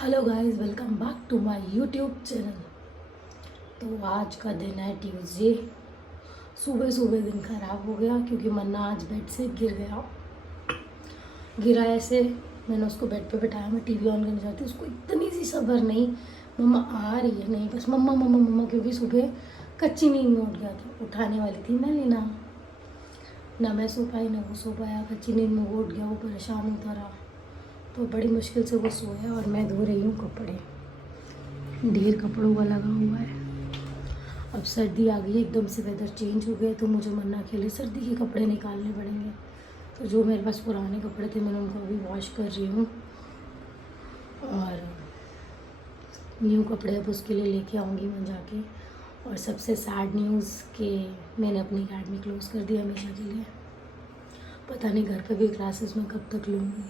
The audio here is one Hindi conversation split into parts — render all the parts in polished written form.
Hello guys, welcome back to my YouTube channel. तो आज का दिन है ट्यूसडे। सुबह सुबह दिन ख़राब हो गया क्योंकि मन्ना आज बेड से गिरा ऐसे। मैंने उसको बेड पे बिठाया, मैं टीवी ऑन करने जाती, उसको इतनी सी सब्र नहीं, मम्मा आ रही है, नहीं बस मम्मा मम्मा मम्मा, क्योंकि सुबह कच्ची नींद में उठ गया था। उठाने वाली थी मैं लेना, ना मैं सो पाई ना वो सो पाया। कच्ची नींद में वो उठ गया, वो परेशान होता रहा, तो बड़ी मुश्किल से वो सोया और मैं धो रही हूँ कपड़े। ढेर कपड़ों का लगा हुआ है। अब सर्दी आ गई है, एकदम से वेदर चेंज हो गया, तो मुझे मन्ना के लिए सर्दी के कपड़े निकालने पड़ेंगे। तो जो मेरे पास पुराने कपड़े थे मैंने उनको अभी वॉश कर रही हूँ और न्यू कपड़े अब उसके लिए लेके आऊँगी मैं जाके। और सबसे सैड न्यूज़ कि मैंने अपनी अकेडमी क्लोज़ कर दी हमेशा के लिए। पता नहीं घर पे भी क्लासेस में कब तक लूँगी।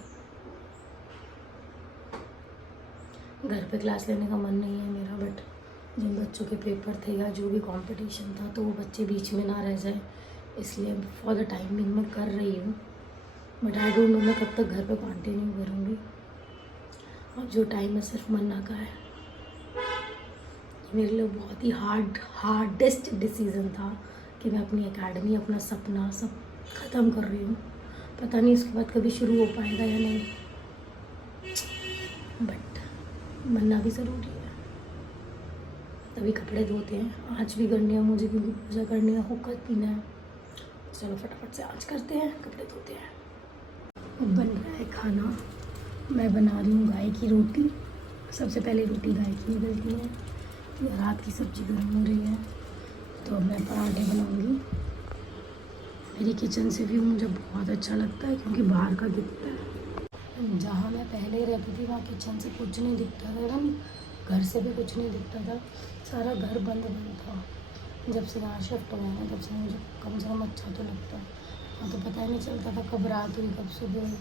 घर पे क्लास लेने का मन नहीं है मेरा, बट जिन बच्चों के पेपर थे या जो भी कंपटीशन था तो वो बच्चे बीच में ना रह जाए, इसलिए फॉर द टाइम बिंग मैं कर रही हूँ। बट आई डोंट नो मैं कब तक घर पे कंटिन्यू करूँगी। अब जो टाइम है सिर्फ मन्ना का है। मेरे लिए बहुत ही हार्डेस्ट डिसीज़न था कि मैं अपनी एकेडमी, अपना सपना सब ख़त्म कर रही हूँ। पता नहीं इसके बाद कभी शुरू हो पाएगा या नहीं, बट मन्ना भी ज़रूरी है। तभी कपड़े धोते हैं, आज भी करनी है मुझे क्योंकि पूजा करनी है, होकर पीना है। चलो फटाफट से आज करते हैं, कपड़े धोते हैं। बन रहा है खाना, मैं बना रही हूँ गाय की रोटी। सबसे पहले रोटी गाय की निकलती है। ये रात की सब्ज़ी गर्म हो रही है तो मैं पराठे बनाऊँगी। मेरी किचन से व्यू मुझे बहुत अच्छा लगता है क्योंकि बाहर का दिखता है। जहाँ मैं पहले रहती थी वहाँ किचन से कुछ नहीं दिखता था, एकदम घर से भी कुछ नहीं दिखता था, सारा घर बंद बंद था। जब से यहाँ शिफ्ट हुआ है तब से मुझे कम से कम अच्छा तो लगता है। हाँ, तो पता ही नहीं चलता था कब रात हुई कब सुबह हुई।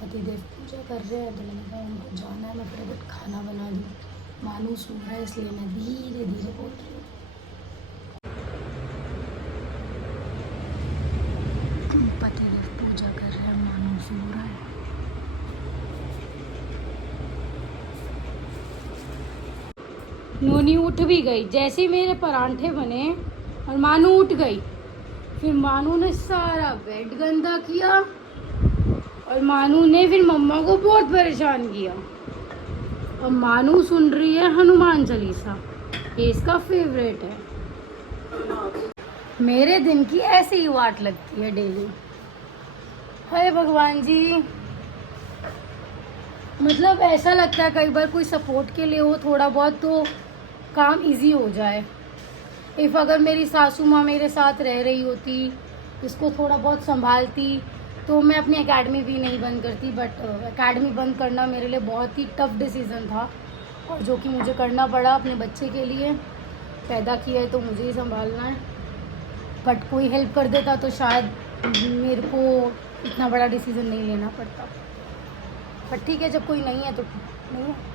पतिदेव पूजा कर रहे हैं तो मैंने कहा उनको जाना है, मैं फटाफट खाना बना दी। मानू सो रहा है इसलिए मैं धीरे धीरे बोल रही हूँ। पतिदेव पूजा कर रहे हैं, मानू सो रहा है। नोनी उठ भी गई जैसे ही मेरे परांठे बने और मानू उठ गई। फिर मानू ने सारा बेड गंदा किया और मानू ने फिर मम्मा को बहुत परेशान किया। और मानू सुन रही है हनुमान चालीसा, ये इसका फेवरेट है। मेरे दिन की ऐसे ही वाट लगती है डेली। हाय भगवान जी, मतलब ऐसा लगता है कई बार कोई सपोर्ट के लिए हो थोड़ा बहुत तो काम इजी हो जाए। इफ़ अगर मेरी सासू माँ मेरे साथ रह रही होती, इसको थोड़ा बहुत संभालती, तो मैं अपनी एकेडमी भी नहीं बंद करती। बट एकेडमी बंद करना मेरे लिए बहुत ही टफ डिसीज़न था और जो कि मुझे करना पड़ा अपने बच्चे के लिए। पैदा किया है तो मुझे ही संभालना है। बट कोई हेल्प कर देता तो शायद मेरे को इतना बड़ा डिसीज़न नहीं लेना पड़ता। पर ठीक है, जब कोई नहीं है तो नहीं है।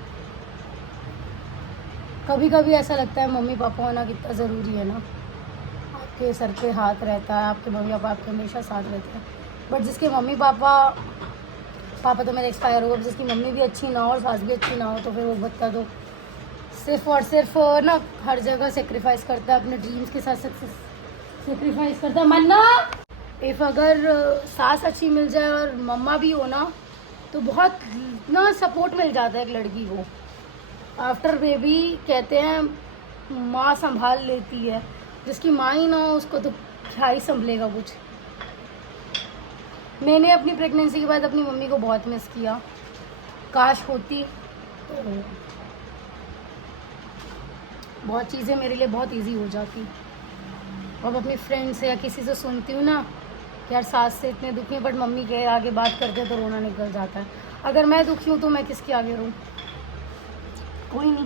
कभी कभी ऐसा लगता है मम्मी पापा होना कितना ज़रूरी है ना। आपके सर पे हाथ रहता है, आपके मम्मी पापा आपके हमेशा साथ रहते हैं। बट जिसके मम्मी पापा तो मेरे एक्सपायर हो गए, जिसकी मम्मी भी अच्छी ना हो और सास भी अच्छी ना हो, तो फिर वो बच्चा तो सिर्फ और सिर्फ ना हर जगह सेक्रीफाइस करता है, अपने ड्रीम्स के साथ सक्सेस सेक्रीफाइस करता है। मन्ना, इफ़ अगर सास अच्छी मिल जाए और मम्मा भी हो ना तो बहुत ना सपोर्ट मिल जाता है एक लड़की को। आफ्टर बेबी कहते हैं माँ संभाल लेती है, जिसकी माँ ही ना हो उसको तो क्या ही संभलेगा कुछ। मैंने अपनी प्रेगनेंसी के बाद अपनी मम्मी को बहुत मिस किया। काश होती तो बहुत चीज़ें मेरे लिए बहुत इजी हो जाती। अब अपनी फ्रेंड से या किसी से सुनती हूँ ना यार सास से इतने दुखी हैं, बट मम्मी के आगे बात करते तो रोना निकल जाता है। अगर मैं दुखी हूँ तो मैं किसके आगे रोऊँ? कोई नहीं,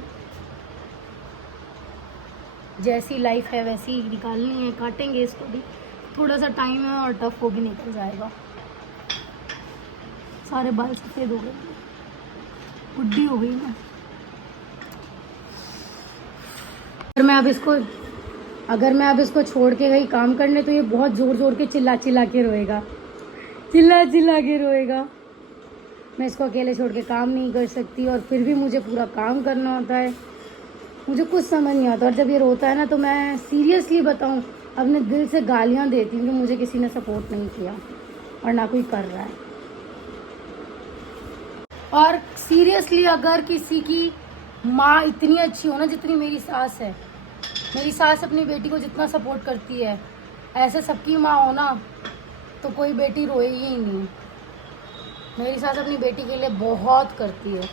जैसी लाइफ है वैसी ही निकालनी है, काटेंगे इसको भी। थोड़ा सा टाइम है और टफ वो भी निकल जाएगा। सारे बाल सफ़ेद हो गए, बुढ़ी हो गई मैं। अगर मैं अब इसको छोड़ के कहीं काम करने तो ये बहुत ज़ोर ज़ोर के चिल्ला चिल्ला के रोएगा, चिल्ला चिल्ला के रोएगा। मैं इसको अकेले छोड़ के काम नहीं कर सकती और फिर भी मुझे पूरा काम करना होता है। मुझे कुछ समझ नहीं आता और जब ये रोता है ना तो मैं सीरियसली बताऊँ अपने दिल से गालियाँ देती हूँ कि मुझे किसी ने सपोर्ट नहीं किया और ना कोई कर रहा है। और सीरियसली अगर किसी की माँ इतनी अच्छी हो ना जितनी मेरी सास है, मेरी सास अपनी बेटी को जितना सपोर्ट करती है, ऐसे सबकी माँ हो ना तो कोई बेटी रोएगी ही नहीं। मेरी सास अपनी बेटी के लिए बहुत करती है।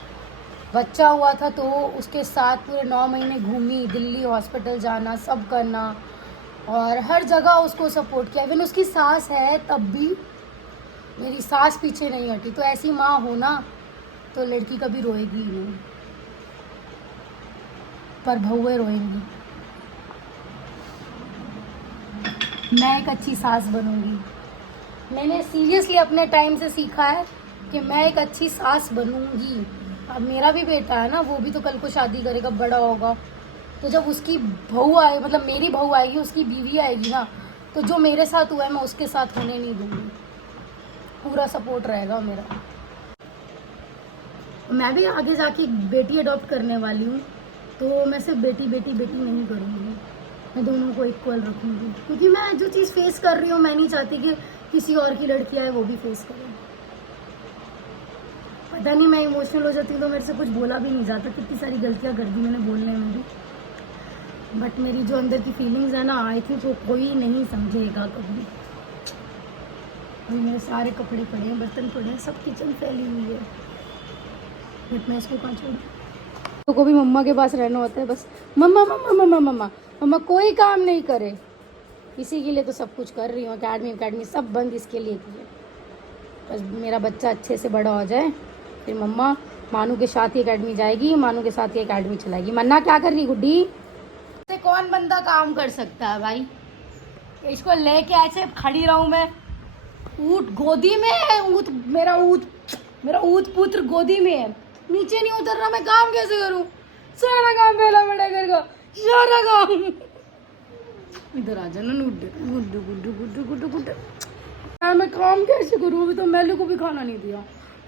बच्चा हुआ था तो उसके साथ पूरे 9 महीने घूमी, दिल्ली हॉस्पिटल जाना, सब करना और हर जगह उसको सपोर्ट किया। इवन उसकी सास है तब भी मेरी सास पीछे नहीं हटी। तो ऐसी माँ हो ना तो लड़की कभी रोएगी ही नहीं, पर बहुएं रोएंगी। मैं एक अच्छी सास बनूंगी। मैंने सीरियसली अपने टाइम से सीखा है कि मैं एक अच्छी सास बनूंगी। अब मेरा भी बेटा है ना, वो भी तो कल को शादी करेगा, बड़ा होगा, तो जब उसकी बहू आए, मतलब मेरी बहू आएगी, उसकी बीवी आएगी ना, तो जो मेरे साथ हुआ है मैं उसके साथ होने नहीं दूंगी। पूरा सपोर्ट रहेगा मेरा। मैं भी आगे जाके बेटी अडॉप्ट करने वाली हूँ, तो मैं सिर्फ बेटी बेटी बेटी नहीं करूँगी, मैं दोनों को इक्वल रखूँगी। क्योंकि मैं जो चीज़ फेस कर रही हूँ मैं नहीं चाहती कि किसी और की लड़की आए वो भी फेस करे। पता नहीं, मैं इमोशनल हो जाती हूँ तो मेरे से कुछ बोला भी नहीं जाता। कितनी सारी गलतियाँ कर दी मैंने बोलने में भी, बट मेरी जो अंदर की फीलिंग्स है ना, आई थिंक वो कोई नहीं समझेगा कभी। अभी मेरे सारे कपड़े पड़े हैं, बर्तन पड़े हैं, सब किचन फैली हुई है, बट मैं इसको कहाँ छोड़ूं। तो को भी मम्मा के पास रहना होता है, बस मम्मा मम्मा मम्मा मम्मा मम्मा, कोई काम नहीं करे। इसी के लिए तो सब कुछ कर रही हूँ, अकेडमी सब बंद इसके लिए की है। बस मेरा बच्चा अच्छे से बड़ा हो जाए, फिर मम्मा मानू के साथ ही अकेडमी जाएगी, मानू के साथ ही अकेडमी चलाएगी। मन्ना क्या कर रही गुड्डी? से कौन बंदा काम कर सकता है भाई? इसको लेके ऐसे खड़ी रहूं मैं? ऊँट गोदी में है, मेरा ऊँट पुत्र गोदी में है, नीचे नहीं उतर रहा, मैं काम कैसे करूं? सारा काम पहला बेटा करेगा, सारा काम। इधर आ जाना गुड्डू गुड्डू गुड्डू गुड्डू गुड्डू गुड्डू। मैं काम कैसे करूं? अभी तो मेले को भी खाना नहीं दिया।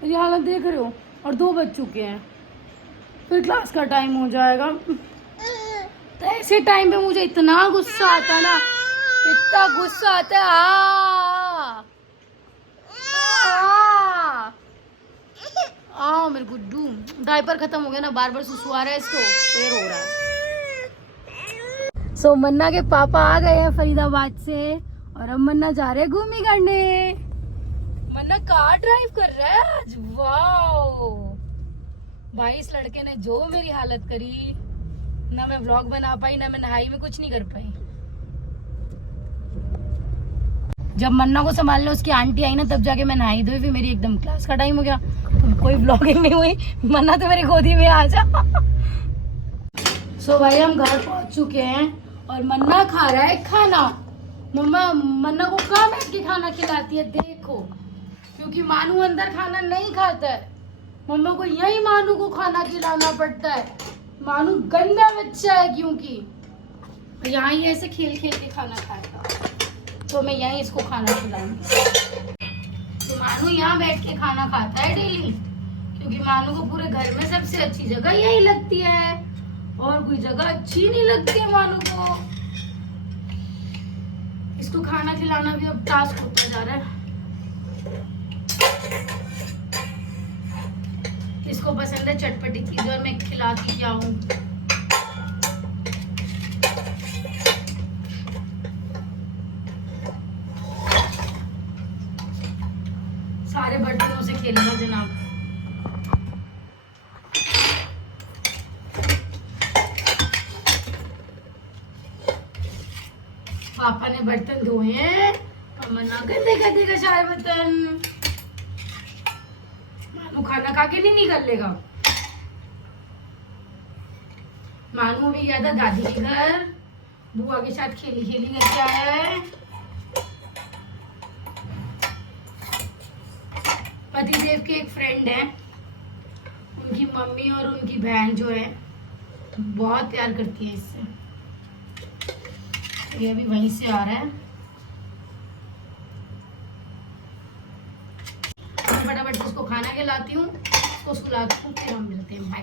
मेरी हालत देख रहे हो, और 2 बज चुके हैं, फिर क्लास का टाइम हो जाएगा। तो ऐसे टाइम पे मुझे इतना गुस्सा आता ना, इतना गुस्सा आता है। आओ मेरे गुड्डू, डायपर खत्म हो गया ना, बार बार सुसु आ रहा है इसको, फिर हो रहा है। सो मन्ना के पापा आ गए हैं फरीदाबाद से और अब मन्ना जा रहे हैं घूमी करने। मन्ना कार ड्राइव कर रहा है आज, वाओ भाई। इस लड़के ने जो मेरी हालत करी ना, मैं व्लॉग बना पाई ना मैं नहाई में कुछ नहीं कर पाई। जब मन्ना को संभालने उसकी आंटी आई ना तब जाके मैं नहाई धोई, फिर मेरी एकदम क्लास का टाइम हो गया, तो कोई व्लॉगिंग नहीं हुई। मन्ना तो मेरी गोदी में आ जा। सो भाई हम घर पहुंच चुके हैं और मन्ना खा रहा है खाना। मम्मा मन्ना को कहाँ बैठ के खाना खिलाती है देखो, क्योंकि मानू अंदर खाना नहीं खाता है, मम्मा को यही मानू को खाना खिलाना पड़ता है। मानू गंदा बच्चा है, क्योंकि यहाँ ही ऐसे खेल खेल के खाना खाता, तो मैं यहीं इसको खाना खिलाऊंगी। तो मानू यहाँ बैठ के खाना खाता है डेली, क्योंकि मानू को पूरे घर में सबसे अच्छी जगह यही लगती है, और कोई जगह अच्छी नहीं लगती है मानू को। इसको खाना खिलाना भी अब टास्क होता जा रहा है। इसको पसंद है चटपटी चीज और मैं खिलाती क्या हूँ। सारे बर्तनों से खेलेगा जनाब। पापा ने बर्तन धोए हैं और मन्ना गंदे गंदे का सारे बर्तन। मानू खाना खा के नहीं निकल लेगा। मानू भी गया था दादी के घर, बुआ के साथ खेली खेली करके आया है। पतिदेव के एक फ्रेंड है, उनकी मम्मी और उनकी बहन जो है बहुत प्यार करती है इससे। ये भी वहीं से आ रहा है। फटाफट से इसको खाना के लाती हूँ, उसको सुलाती हूँ, फिर हम मिलते हैं।